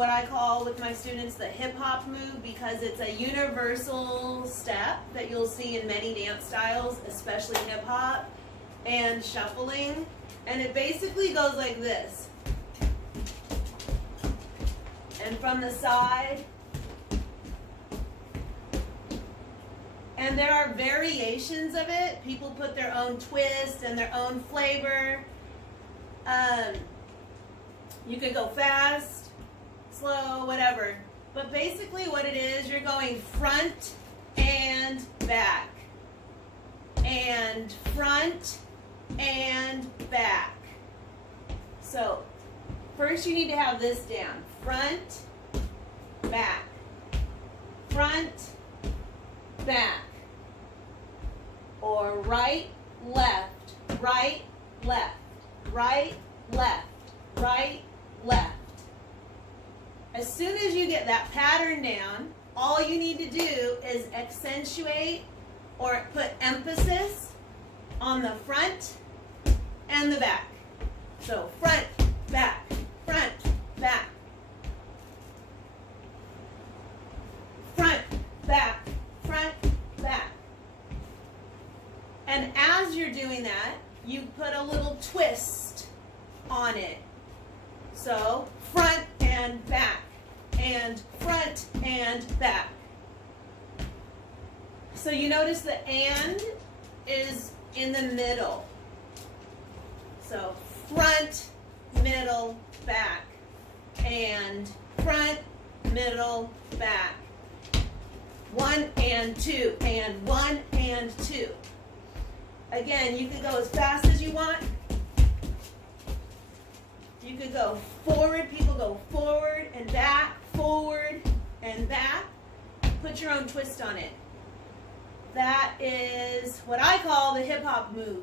what I call with my students the hip hop move, because it's a universal step that you'll see in many dance styles, especially hip hop and shuffling. And it basically goes like this. And from the side. And there are variations of it. People put their own twist and their own flavor. You could go fast, slow, whatever. But basically what it is, you're going front and back. And front and back. So first you need to have this down. Front, back. Front, back. Or right, left, right, left, right, left, right, left. As soon as you get that pattern down, all you need to do is accentuate or put emphasis on the front and the back. So front, back, front, back. Front, back, front, back. And as you're doing that, you put a little twist on it. So front and back, and front and back. So you notice the and is in the middle. So front, middle, back, and front, middle, back. 1 and 2, and 1 and 2. Again, you can go as fast as you want. You could go forward. People go forward and back, forward and back. Put your own twist on it. That is what I call the hip hop move.